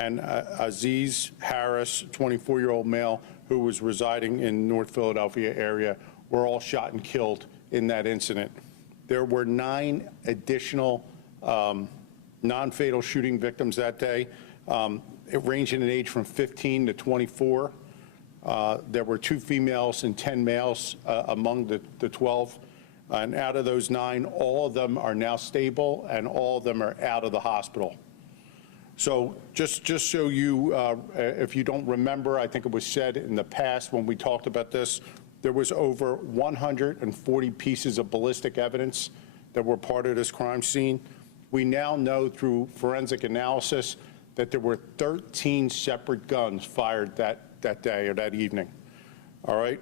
and Aziz Harris, 24-year-old male who was residing in North Philadelphia area, were all shot and killed in that incident. There were 9 additional non-fatal shooting victims that day. It ranged in age from 15 to 24. There were 2 females and 10 males among the 12. And out of those 9, all of them are now stable and all of them are out of the hospital. So just so you, if you don't remember, I think it was said in the past when we talked about this, there was over 140 pieces of ballistic evidence that were part of this crime scene. We now know through forensic analysis that there were 13 separate guns fired that day or that evening. All right?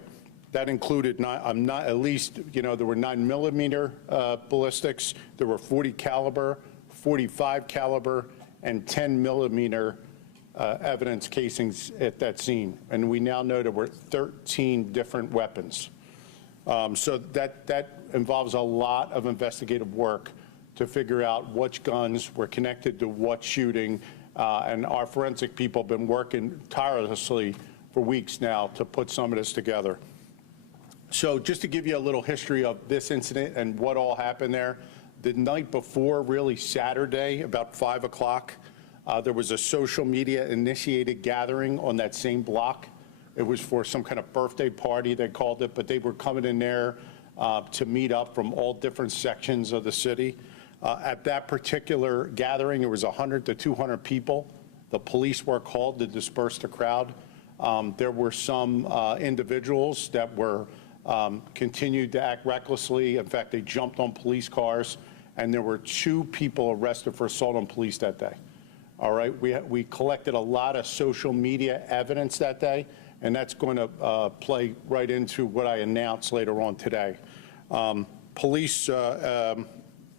That included, at least, you know, there were 9mm ballistics, there were 40 caliber, 45 caliber, and 10mm evidence casings at that scene. And we now know there were 13 different weapons. So that involves a lot of investigative work to figure out which guns were connected to what shooting. And our forensic people have been working tirelessly for weeks now to put some of this together. So just to give you a little history of this incident and what all happened there, the night before, really Saturday, about 5 o'clock, there was a social media initiated gathering on that same block. It was for some kind of birthday party, they called it, but they were coming in there to meet up from all different sections of the city. At that particular gathering, it was 100 to 200 people. The police were called to disperse the crowd. There were some individuals that were continued to act recklessly. In fact, they jumped on police cars, and there were 2 people arrested for assault on police that day. All right, we collected a lot of social media evidence that day, and that's going to play right into what I announced later on today. Police,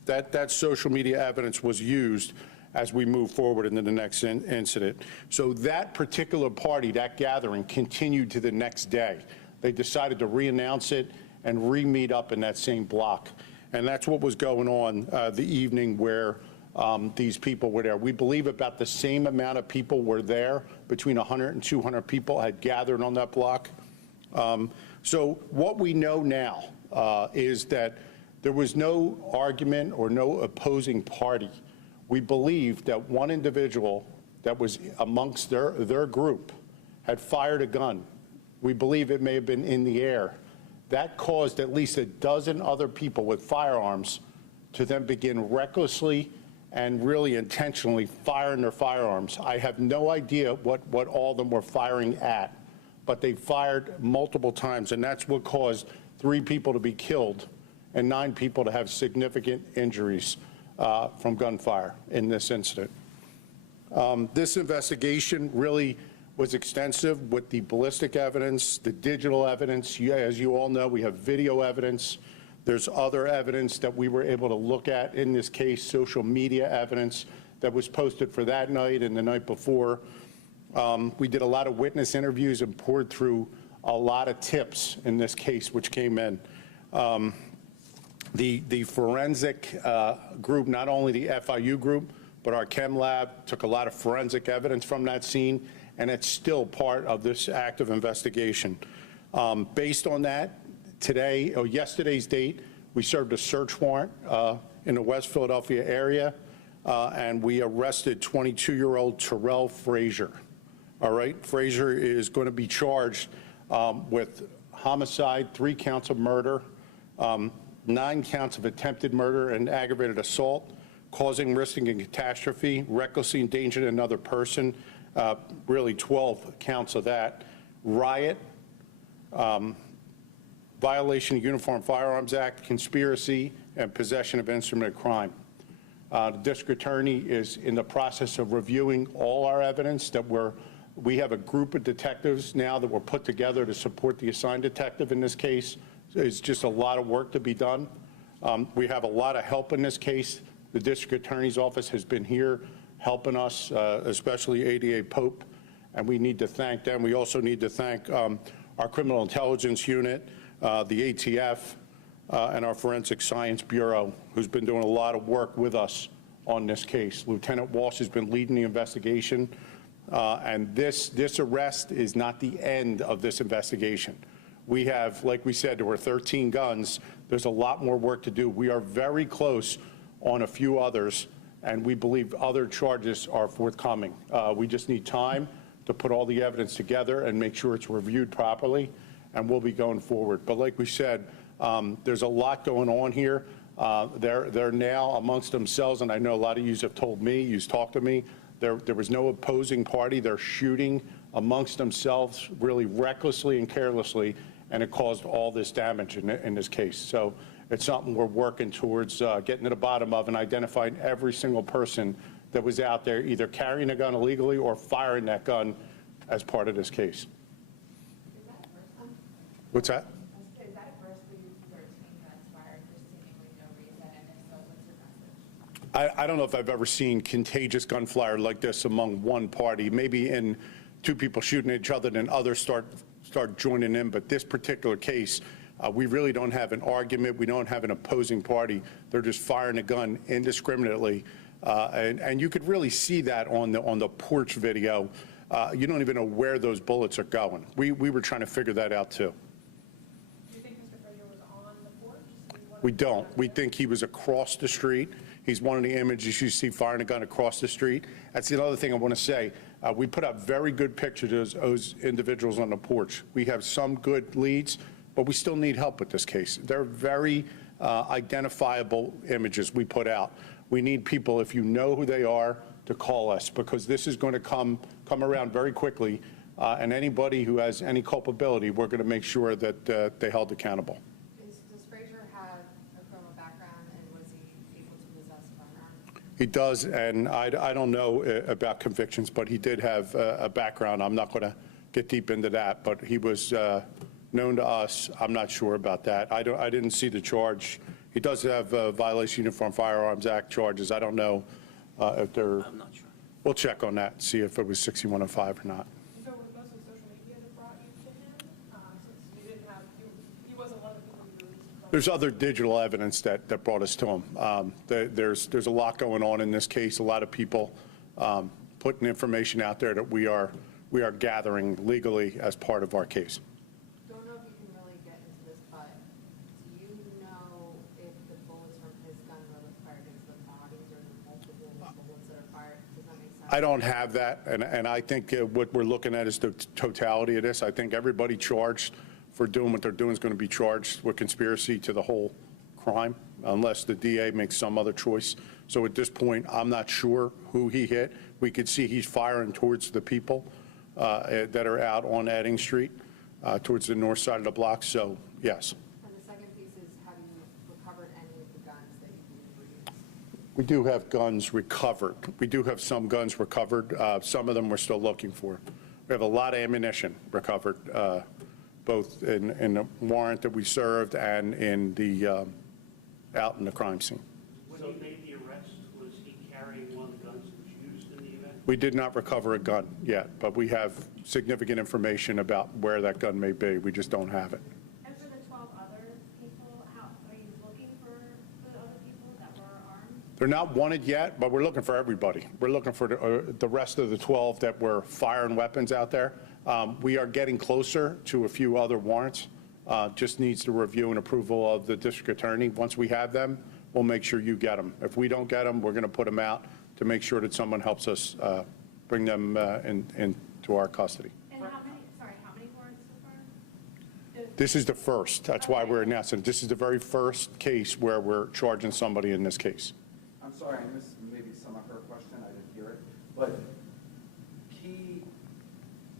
that social media evidence was used as we move forward into the next incident. So that particular party, that gathering, continued to the next day. They decided to re-announce it and re-meet up in that same block. And that's what was going on the evening where these people were there. We believe about the same amount of people were there, between 100 and 200 people had gathered on that block. So what we know now is that there was no argument or no opposing party. We believe that one individual that was amongst their group had fired a gun. We believe it may have been in the air. That caused at least a dozen other people with firearms to then begin recklessly and really intentionally firing their firearms. I have no idea what all of them were firing at, but they fired multiple times, and that's what caused 3 people to be killed and 9 people to have significant injuries from gunfire in this incident. This investigation really was extensive with the ballistic evidence, the digital evidence. As you all know, we have video evidence. There's other evidence that we were able to look at in this case, social media evidence that was posted for that night and the night before. We did a lot of witness interviews and poured through a lot of tips in this case which came in. The forensic group, not only the FIU group, but our chem lab took a lot of forensic evidence from that scene, and it's still part of this active investigation. Based on that, today, or yesterday's date, we served a search warrant in the West Philadelphia area, and we arrested 22-year-old Terrell Frazier. All right, Frazier is going to be charged with homicide, 3 counts of murder, 9 counts of attempted murder and aggravated assault, causing, risking, and catastrophe, recklessly endangering another person, really 12 counts of that, riot, violation of Uniform Firearms Act, conspiracy, and possession of instrument of crime. The district attorney is in the process of reviewing all our evidence that we have a group of detectives now that were put together to support the assigned detective in this case. It's just a lot of work to be done. We have a lot of help in this case. The district attorney's office has been here helping us, especially ADA Pope, and we need to thank them. We also need to thank our criminal intelligence unit, the ATF, and our Forensic Science Bureau, who's been doing a lot of work with us on this case. Lieutenant Walsh has been leading the investigation. And this arrest is not the end of this investigation. We have, like we said, there were 13 guns. There's a lot more work to do. We are very close on a few others, and we believe other charges are forthcoming. We just need time to put all the evidence together and make sure it's reviewed properly, and we'll be going forward. But like we said, there's a lot going on here. They're now amongst themselves, and I know a lot of you have told me, you've talked to me, there was no opposing party. They're shooting amongst themselves really recklessly and carelessly, and it caused all this damage in this case. So it's something we're working towards getting to the bottom of and identifying every single person that was out there either carrying a gun illegally or firing that gun as part of this case. Is that the first one? What's that? Is that firstly 13 guns fired for seemingly no reason, and if so, what's your message? I don't know if I've ever seen contagious gunfire like this among one party. Maybe in two people shooting at each other, then others start joining in. But this particular case, we really don't have an argument. We don't have an opposing party. They're just firing a gun indiscriminately. And you could really see that on the porch video. You don't even know where those bullets are going. We were trying to figure that out too. Do you think Mr. Frazier was on the porch? We don't. We think he was across the street. He's one of the images you see firing a gun across the street. That's the other thing I want to say. We put up very good pictures of those individuals on the porch. We have some good leads, but we still need help with this case. They're very identifiable images we put out. We need people, if you know who they are, to call us, because this is going to come around very quickly, and anybody who has any culpability, we're going to make sure that they're held accountable. Does Frazier have a criminal background, and was he able to possess a firearm? He does, and I don't know about convictions, but he did have a background. I'm not going to get deep into that, but he was known to us. I'm not sure about that. I didn't see the charge. He does have violation of Uniform Firearms Act charges. I don't know if they're. I'm not sure. We'll check on that, see if it was 6105 or not. So was mostly social media that brought you to him? Since you didn't have, he wasn't one of the people you released. There's other digital evidence that brought us to him. There's a lot going on in this case. A lot of people putting information out there that we are gathering legally as part of our case. Don't know if you can really get into this, but do you know if the bullets from his gun were fired against the bodies or the multiple bullets that are fired? Does that make sense? I don't have that, and I think what we're looking at is the totality of this. I think everybody charged for doing what they're doing is going to be charged with conspiracy to the whole crime, unless the DA makes some other choice. So at this point, I'm not sure who he hit. We could see he's firing towards the people that are out on Edding Street, towards the north side of the block, so yes. And the second piece is, have you recovered any of the guns that you were using? We do have guns recovered. We do have some guns recovered. Some of them we're still looking for. We have a lot of ammunition recovered, both in the warrant that we served and in the out in the crime scene. When he made the arrest, was he carrying one of the guns that was used in the event? We did not recover a gun yet, but we have significant information about where that gun may be. We just don't have it. And for the 12 other people, how are you looking for the other people that were armed? They're not wanted yet, but we're looking for everybody. We're looking for the rest of the 12 that were firing weapons out there. We are getting closer to a few other warrants. Just needs the review and approval of the district attorney. Once we have them, we'll make sure you get them. If we don't get them, we're going to put them out to make sure that someone helps us bring them into our custody. And how many warrants so far? This is the first. That's why we're announcing. This is the very first case where we're charging somebody in this case. I'm sorry, I missed maybe some of her question, I didn't hear it, but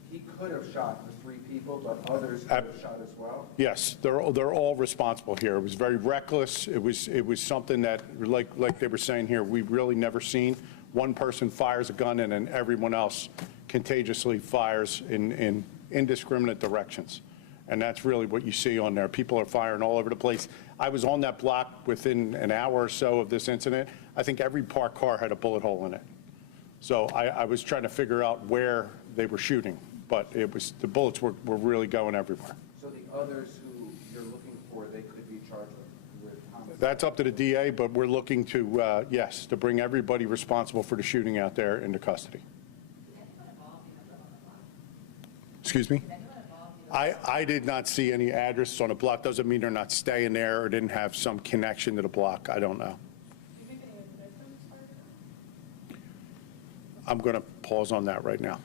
he could have shot the 3 people, but others could have shot as well? Yes, they're all responsible here. It was very reckless. It was something that, like they were saying here, we've really never seen. One person fires a gun and then everyone else contagiously fires in indiscriminate directions. And that's really what you see on there. People are firing all over the place. I was on that block within an hour or so of this incident. I think every parked car had a bullet hole in it. So I was trying to figure out where they were shooting, but the bullets were really going everywhere. So the others who you're looking for, they could be charged with homicide? That's up to the DA, but we're looking to, yes, to bring everybody responsible for the shooting out there into custody. Did anyone involved Excuse me? I did not see any addresses on the block. Doesn't mean they're not staying there or didn't have some connection to the block. I don't know. Do you think any of the victims are? I'm going to pause on that right now,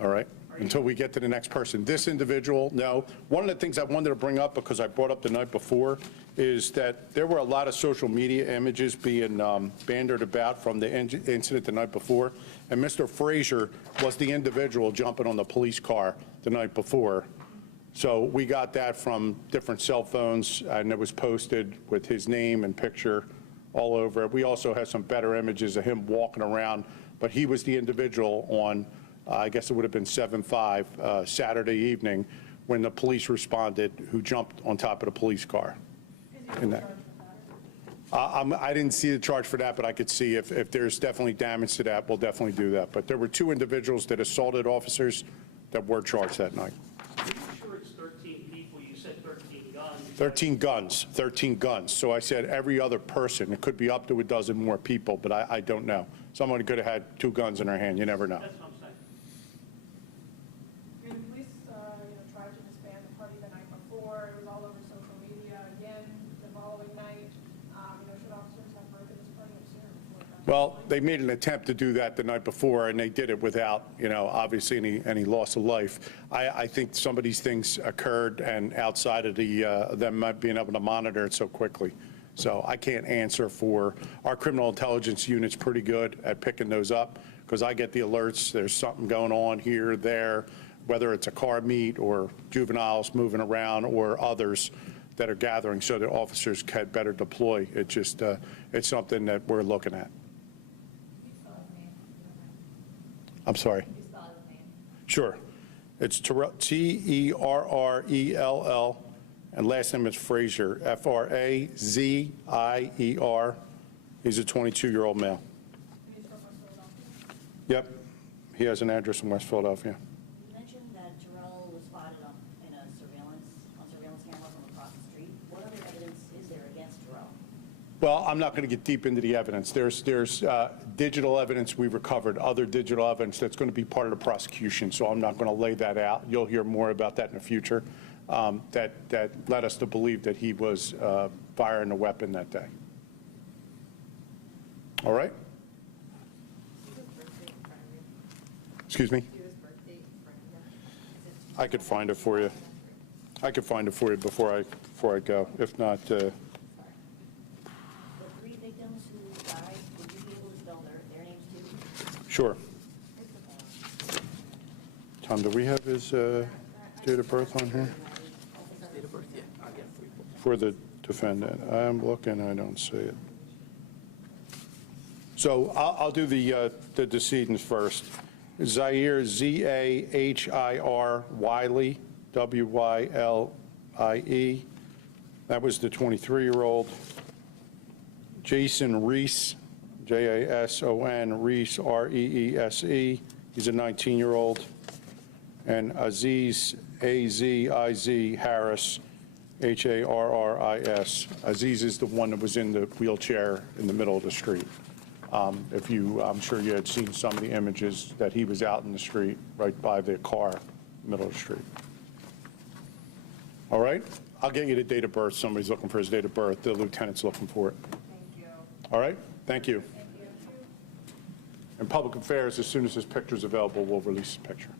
all right? Until we get to the next person. This individual, no. One of the things I wanted to bring up, because I brought up the night before, is that there were a lot of social media images being bandied about from the incident the night before, and Mr. Frazier was the individual jumping on the police car the night before. So we got that from different cell phones, and it was posted with his name and picture all over it. We also have some better images of him walking around, but he was the individual on, I guess it would have been 7/5, Saturday evening, when the police responded, who jumped on top of the police car. In that. I didn't see the charge for that, but I could see if there's definitely damage to that, we'll definitely do that. But there were 2 individuals that assaulted officers that were charged that night. Are you sure it's 13 people? You said 13 guns. 13 guns, 13 guns. So I said every other person. It could be up to a dozen more people, but I don't know. Someone could have had 2 guns in their hand. You never know. That's what I'm saying. I mean, the police, tried to disband the party the night before. It was all over social media again the following night. Should officers have broken this party up sooner before it got? Well, they made an attempt to do that the night before, and they did it without, obviously any loss of life. I think some of these things occurred and outside of them not being able to monitor it so quickly. So I can't answer for, our criminal intelligence unit's pretty good at picking those up, because I get the alerts, there's something going on here, there, whether it's a car meet or juveniles moving around or others that are gathering, so that officers can better deploy. It's just, it's something that we're looking at. I'm sorry. Sure. It's Terrell, and last name is Frazier, Frazier. He's a 22-year-old male. He's from West Philadelphia. Yep. He has an address in West Philadelphia. You mentioned that Terrell was spotted on surveillance camera from across the street. What other evidence is there against Terrell? Well, I'm not going to get deep into the evidence. There's digital evidence we recovered, other digital evidence that's going to be part of the prosecution, so I'm not going to lay that out. You'll hear more about that in the future, that led us to believe that he was firing a weapon that day. All right? Excuse me? I could find it for you. I could find it for you before I go. If not, The 3 victims who died, would you be able to spell their names too? sure. Tom, do we have his date of birth on here? Date of birth, yeah, I'll get it for you. For the defendant. I'm looking, I don't see it. So I'll do the decedents first. Zaire, Zahir Wiley, Wylie. That was the 23-year-old. Jason Reese, Jason Reese, Reese. He's a 19-year-old. And Aziz, Aziz Harris, Harris. Aziz is the one that was in the wheelchair in the middle of the street. I'm sure you had seen some of the images that he was out in the street, right by the car, middle of the street. All right? I'll get you the date of birth. Somebody's looking for his date of birth. The lieutenant's looking for it. Thank you. All right? Thank you. In public affairs, as soon as his picture's available, we'll release his picture.